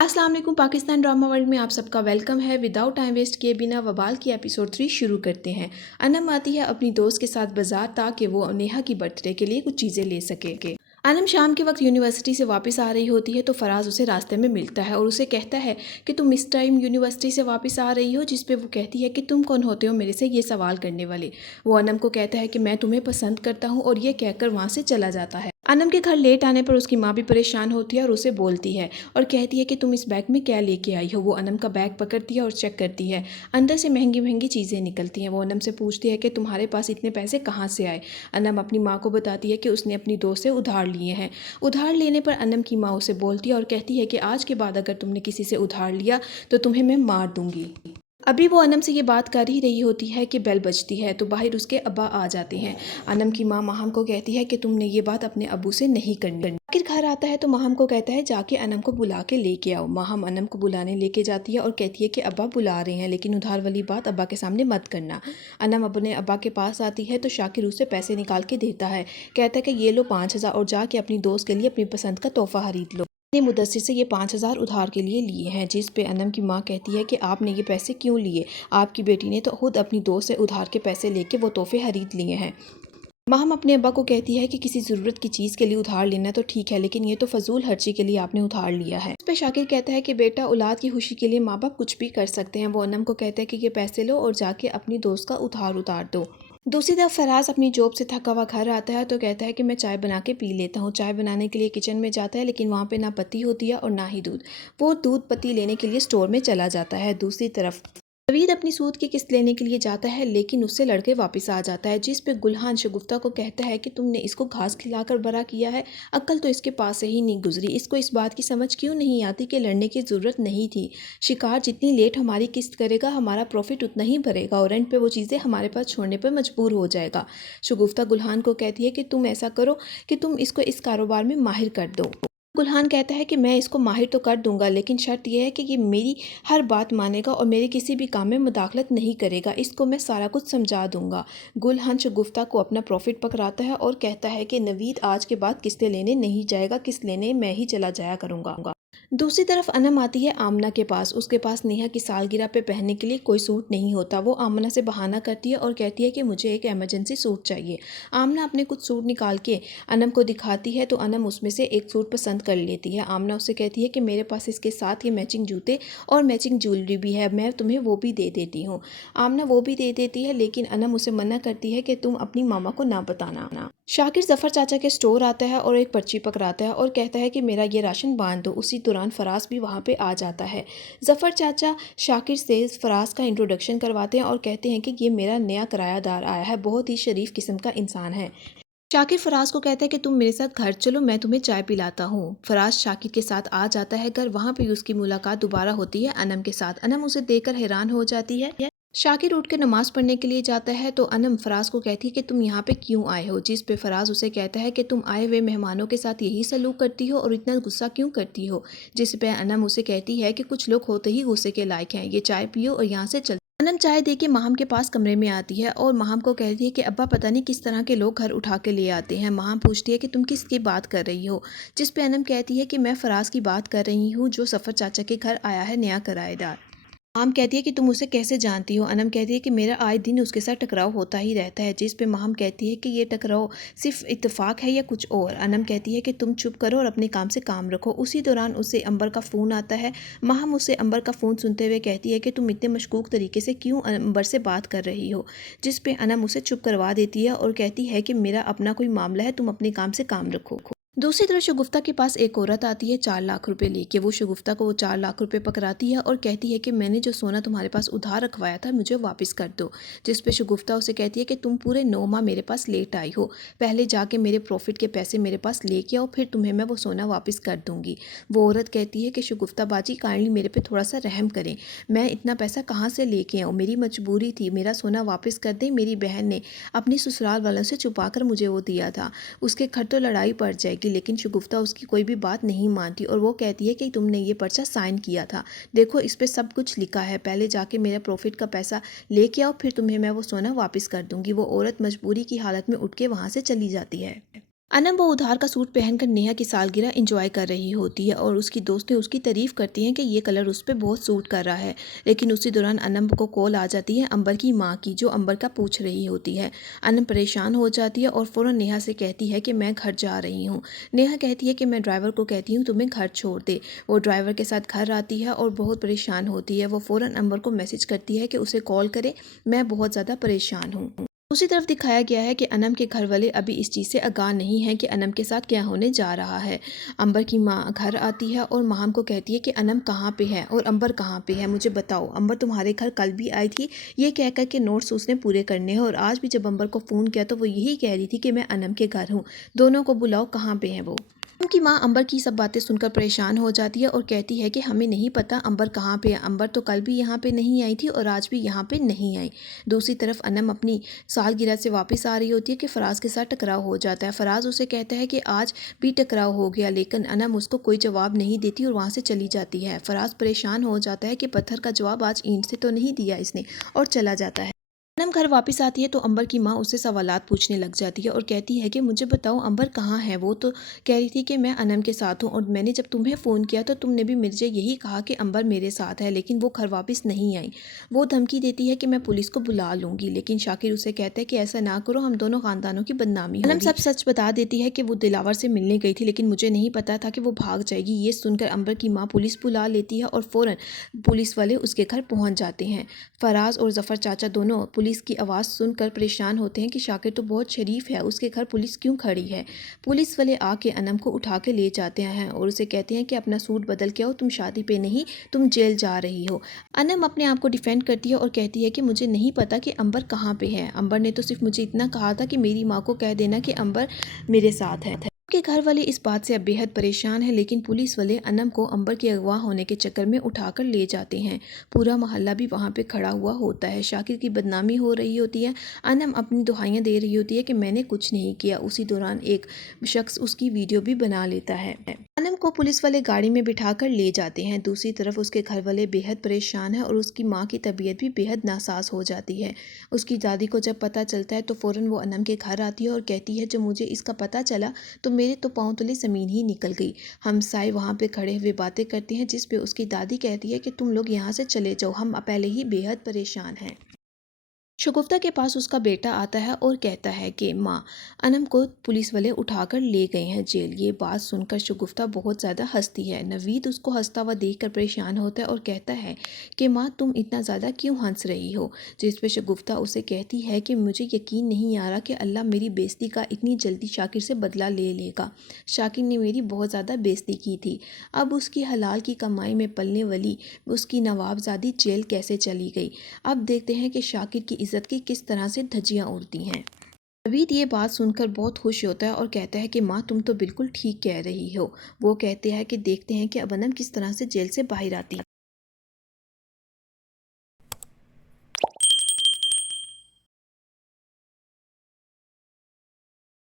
अस्सलाम वालेकुम। Pakistan drama world में आप सबका वेलकम है। विदाउट टाइम वेस्ट किए बिना वबाल की एपिसोड 3 शुरू करते हैं। अनम आती है अपनी दोस्त के साथ बाजार ताकि वो नेहा की बर्थडे के लिए कुछ चीज़ें ले सके। अनम शाम के वक्त यूनिवर्सिटी से वापस आ रही होती है तो फराज उसे रास्ते में मिलता है और उसे कहता है कि तुम इस टाइम यूनिवर्सिटी से वापस आ रही हो, जिस पे वो कहती है कि तुम कौन होते हो मेरे से ये सवाल करने वाले। वो अनम को कहता है कि मैं तुम्हें पसंद करता हूँ और ये कहकर वहाँ से चला जाता है। अनम के घर लेट आने पर उसकी माँ भी परेशान होती है और उसे बोलती है और कहती है कि तुम इस बैग में क्या लेके आई हो। वो अनम का बैग पकड़ती है और चेक करती है, अंदर से महंगी महंगी चीज़ें निकलती हैं। वो अनम से पूछती है कि तुम्हारे पास इतने पैसे कहाँ से आए। अनम अपनी माँ को बताती है कि उसने अपनी दोस्त से उधार लिए हैं। उधार लेने पर अनम की माँ उसे बोलती है और कहती है कि आज के बाद अगर तुमने किसी से उधार लिया तो तुम्हें मैं मार दूंगी। अभी वो अनम से ये बात कर ही रही होती है कि बेल बजती है तो बाहर उसके अब्बा आ जाते हैं। अनम की माँ माहम को कहती है कि तुमने ये बात अपने अब्बू से नहीं करनी। आखिर घर आता है तो माहम को कहता है जाके अनम को बुला के लेके आओ। माहम अनम को बुलाने लेके जाती है और कहती है कि अब्बा बुला रहे हैं, लेकिन उधार वाली बात अब्बा के सामने मत करना। अनम अपने अब्बा के पास आती है तो शाकिर उसे पैसे निकाल के देता है। कहता है कि ये लो 5,000 और जाके अपनी दोस्त के लिए अपनी पसंद का तोहफा खरीद लो। ने मुदस्सिर से ये 5,000 उधार के लिए लिए हैं, जिस पे अनम की माँ कहती है कि आपने ये पैसे क्यों लिए, आपकी बेटी ने तो खुद अपनी दोस्त से उधार के पैसे लेके वो तोहफे खरीद लिए हैं। माहम अपने अब्बा को कहती है कि किसी ज़रूरत की चीज़ के लिए उधार लेना तो ठीक है, लेकिन ये तो फजूल खर्ची के लिए आपने उधार लिया है। इस पे शाकिर कहता है कि बेटा, औलाद की खुशी के लिए माँ बाप कुछ भी कर सकते हैं। वो अनम को कहता है कि ये पैसे लो और जाके अपनी दोस्त का उधार उतार दो। दूसरी तरफ फराज अपनी जॉब से थका हुआ घर आता है तो कहता है कि मैं चाय बना के पी लेता हूँ। चाय बनाने के लिए किचन में जाता है, लेकिन वहाँ पे ना पत्ती होती है और ना ही दूध। वो दूध पत्ती लेने के लिए स्टोर में चला जाता है। दूसरी तरफ नवीद अपनी सूद की किस्त लेने के लिए जाता है, लेकिन उससे लड़के वापस आ जाता है, जिस पे गुलहान शगुफ्ता को कहता है कि तुमने इसको घास खिलाकर बड़ा किया है, अक्ल तो इसके पास से ही नहीं गुजरी। इसको इस बात की समझ क्यों नहीं आती कि लड़ने की ज़रूरत नहीं थी। शिकार जितनी लेट हमारी किस्त करेगा हमारा प्रॉफिट उतना ही भरेगा और एंड पे वो चीज़ें हमारे पास छोड़ने पर मजबूर हो जाएगा। शगुफ्ता गुलहान को कहती है कि तुम ऐसा करो कि तुम इसको इस कारोबार में माहिर कर दो। गुलहान कहता है कि मैं इसको माहिर तो कर दूंगा, लेकिन शर्त यह है कि ये मेरी हर बात मानेगा और मेरे किसी भी काम में मुदाखलत नहीं करेगा। इसको मैं सारा कुछ समझा दूंगा। गुलहान शगुफ्ता को अपना प्रॉफिट पकड़ाता है और कहता है कि नवीद आज के बाद किस्तें लेने नहीं जाएगा, किस्त लेने मैं ही चला जाया करूंगा। दूसरी तरफ अनम आती है आमना के पास। उसके पास नेहा की सालगिरह पे पहनने के लिए कोई सूट नहीं होता। वो आमना से बहाना करती है और कहती है कि मुझे एक इमरजेंसी सूट चाहिए। आमना अपने कुछ सूट निकाल के अनम को दिखाती है तो अनम उसमें से एक सूट पसंद कर लेती है। आमना उससे कहती है कि मेरे पास इसके साथ ये मैचिंग जूते और मैचिंग ज्वेलरी भी है, मैं तुम्हें वो भी दे देती हूँ। आमना वो भी दे देती है, लेकिन अनम उसे मना करती है कि तुम अपनी मामा को ना बताना। शाकिर जफर चाचा के स्टोर आता है और एक पर्ची पकड़ाता है और कहता है कि मेरा ये राशन बांध दो। उसी दौरान फराज भी वहाँ पे आ जाता है। जफर चाचा शाकिर से फराज का इंट्रोडक्शन करवाते हैं और कहते हैं कि ये मेरा नया किरायादार आया है, बहुत ही शरीफ किस्म का इंसान है। शाकिर फराज को कहता है कि तुम मेरे साथ घर चलो, मैं तुम्हें चाय पिलाता हूँ। फराज शाकिर के साथ आ जाता है घर। वहाँ पे उसकी मुलाकात दोबारा होती है अनम के साथ। अनम उसे देखकर हैरान हो जाती है। शाकिर उठ के नमाज पढ़ने के लिए जाता है तो अनम फराज को कहती है कि तुम यहाँ पे क्यों आए हो, जिस पे फराज उसे कहता है कि तुम आए हुए मेहमानों के साथ यही सलूक करती हो और इतना गुस्सा क्यों करती हो। जिस पे अनम उसे कहती है कि कुछ लोग होते ही गुस्से के लायक हैं, ये चाय पियो और यहाँ से चल। अनम चाय दे के माहम के पास कमरे में आती है और माहम को कहती है कि अब्बा पता नहीं किस तरह के लोग घर उठा के ले आते हैं। माहम पूछती है कि तुम किसकी बात कर रही हो, जिस पे अनम कहती है कि मैं फराज की बात कर रही हूँ जो सफ़र चाचा के घर आया है नया किराएदार। माहम कहती है कि तुम उसे कैसे जानती हो। अनम कहती है कि मेरा आए दिन उसके साथ टकराव होता ही रहता है, जिस पे माहम कहती है कि ये टकराव सिर्फ इत्तेफाक है या कुछ और। अनम कहती है कि तुम चुप करो और अपने काम से काम रखो। उसी दौरान उसे अंबर का फ़ोन आता है। माहम उसे अंबर का फ़ोन सुनते हुए कहती है कि तुम इतने मशकूक तरीके से क्यों अंबर से बात कर रही हो, जिस पे अनम उसे चुप करवा देती है और कहती है कि मेरा अपना कोई मामला है, तुम अपने काम से काम रखो। दूसरी तरफ शगुफ्ता के पास एक औरत आती है 4 लाख रुपए लेके। वो शगुफ्ता को वो 4 लाख रुपए पकड़ाती है और कहती है कि मैंने जो सोना तुम्हारे पास उधार रखवाया था मुझे वापस कर दो। जिस पे शगुफ्ता उसे कहती है कि तुम पूरे 9 माह मेरे पास लेट आई हो, पहले जाके मेरे प्रॉफिट के पैसे मेरे पास लेके आओ, फिर तुम्हें मैं वो सोना वापस कर दूंगी। वो औरत कहती है कि शगुफ्ता बाजी काइंडली मेरे पे थोड़ा सा रहम करें, मैं इतना पैसा कहाँ से लेके आऊँ, मेरी मजबूरी थी, मेरा सोना वापस कर दें। मेरी बहन ने अपनी ससुराल वालों से छुपा कर मुझे वो दिया था, उसके घर तो लड़ाई पड़ जाएगी। लेकिन शगुफ्ता उसकी कोई भी बात नहीं मानती और वो कहती है कि तुमने ये पर्चा साइन किया था, देखो इस पे सब कुछ लिखा है, पहले जाके मेरे प्रॉफिट का पैसा लेके आओ, फिर तुम्हें मैं वो सोना वापस कर दूंगी। वो औरत मजबूरी की हालत में उठ के वहाँ से चली जाती है। अनम वो उधार का सूट पहनकर नेहा की सालगिरह एंजॉय कर रही होती है और उसकी दोस्तें उसकी तारीफ करती हैं कि ये कलर उस पर बहुत सूट कर रहा है। लेकिन उसी दौरान अनम को कॉल आ जाती है अंबर की माँ की, जो अंबर का पूछ रही होती है। अनम परेशान हो जाती है और फ़ौरन नेहा से कहती है कि मैं घर जा रही हूँ। नेहा कहती है कि मैं ड्राइवर को कहती हूँ तुम्हें घर छोड़ दे। वो ड्राइवर के साथ घर आती है और बहुत परेशान होती है। वो फ़ौरन अंबर को मैसेज करती है कि उसे कॉल करे, मैं बहुत ज़्यादा परेशान हूँ। दूसरी तरफ दिखाया गया है कि अनम के घर वाले अभी इस चीज़ से आगाह नहीं हैं कि अनम के साथ क्या होने जा रहा है। अंबर की माँ घर आती है और माहम को कहती है कि अनम कहाँ पे है और अंबर कहाँ पे है, मुझे बताओ। अंबर तुम्हारे घर कल भी आई थी, ये कह कर के नोट्स उसने पूरे करने हैं, और आज भी जब अंबर को फ़ोन किया तो वो यही कह रही थी कि मैं अनम के घर हूँ, दोनों को बुलाओ, कहाँ पे हैं वो। उनकी माँ अंबर की सब बातें सुनकर परेशान हो जाती है और कहती है कि हमें नहीं पता अंबर कहाँ पे है, अंबर तो कल भी यहाँ पे नहीं आई थी और आज भी यहाँ पे नहीं आई। दूसरी तरफ अनम अपनी सालगिरह से वापस आ रही होती है कि फराज के साथ टकराव हो जाता है। फराज उसे कहता है कि आज भी टकराव हो गया, लेकिन अनम उसको कोई जवाब नहीं देती और वहाँ से चली जाती है। फराज परेशान हो जाता है कि पत्थर का जवाब आज ईंट से तो नहीं दिया इसने, और चला जाता है। अनम घर वापस आती है तो अंबर की माँ उससे सवालात पूछने लग जाती है और कहती है कि मुझे बताओ अंबर कहाँ है। वो तो कह रही थी कि मैं अनम के साथ हूँ, और मैंने जब तुम्हें फ़ोन किया तो तुमने भी मुझे यही कहा कि अंबर मेरे साथ है, लेकिन वो घर वापस नहीं आई। वो धमकी देती है कि मैं पुलिस को बुला लूँगी, लेकिन शाकिर उसे कहता है कि ऐसा ना करो, हम दोनों ख़ानदानों की बदनामी होगी। अनम सब सच बता देती है कि वो दिलावर से मिलने गई थी, लेकिन मुझे नहीं पता था कि वो भाग जाएगी। ये सुनकर अंबर की माँ पुलिस बुला लेती है और फ़ौरन पुलिस वाले उसके घर पहुँच जाते हैं। फराज और जफ़र चाचा दोनों पुलिस की आवाज़ सुनकर परेशान होते हैं कि शाकिर तो बहुत शरीफ है, उसके घर पुलिस क्यों खड़ी है। पुलिस वाले आके अनम को उठा के ले जाते हैं और उसे कहते हैं कि अपना सूट बदल के आओ, तुम शादी पे नहीं, तुम जेल जा रही हो। अनम अपने आप को डिफेंड करती है और कहती है कि मुझे नहीं पता कि अंबर कहाँ पे है, अंबर ने तो सिर्फ मुझे इतना कहा था कि मेरी माँ को कह देना कि अंबर मेरे साथ है। के घर वाले इस बात से अब बेहद परेशान हैं, लेकिन पुलिस वाले अनम को अंबर के अगवा होने के चक्कर में उठाकर ले जाते हैं। पूरा मोहल्ला भी वहाँ पे खड़ा हुआ होता है। शाकिर की बदनामी हो रही होती है। अनम अपनी दुहाइयाँ दे रही होती है कि मैंने कुछ नहीं किया। उसी दौरान एक शख्स उसकी वीडियो भी बना लेता है। अनम को पुलिस वाले गाड़ी में बिठाकर ले जाते हैं। दूसरी तरफ उसके घर वाले बेहद परेशान हैं और उसकी माँ की तबीयत भी बेहद नासाज हो जाती है। उसकी दादी को जब पता चलता है तो फ़ौरन वो अनम के घर आती है और कहती है जब मुझे इसका पता चला तो मेरे तो पाँव तले ज़मीन ही निकल गई। हमसाए वहाँ पे खड़े हुए बातें करते हैं, जिस पे उसकी दादी कहती है कि तुम लोग यहाँ से चले जाओ, हम पहले ही बेहद परेशान हैं। शगुफ्ता के पास उसका बेटा आता है और कहता है कि माँ, अनम को पुलिस वाले उठाकर ले गए हैं जेल। ये बात सुनकर शगुफ्ता बहुत ज़्यादा हंसती है। नवीद उसको हंसता हुआ देखकर परेशान होता है और कहता है कि माँ तुम इतना ज़्यादा क्यों हंस रही हो। जिस पे शगुफ्ता उसे कहती है कि मुझे यकीन नहीं आ रहा कि अल्लाह मेरी बेइज्जती का इतनी जल्दी शाकिर से बदला ले लेगा। शाकिर ने मेरी बहुत ज़्यादा बेइज्जती की थी, अब उसकी हलाल की कमाई में पलने वाली उसकी नवाबजादी जेल कैसे चली गई। अब देखते हैं कि शाकिर की इज़्ज़त की किस तरह से धज्जियाँ उड़ती हैं। नवीद ये बात सुनकर बहुत खुश होता है और कहता है कि माँ तुम तो बिल्कुल ठीक कह रही हो। वो कहते हैं कि देखते हैं कि अब अनम किस तरह से जेल से बाहर आती है।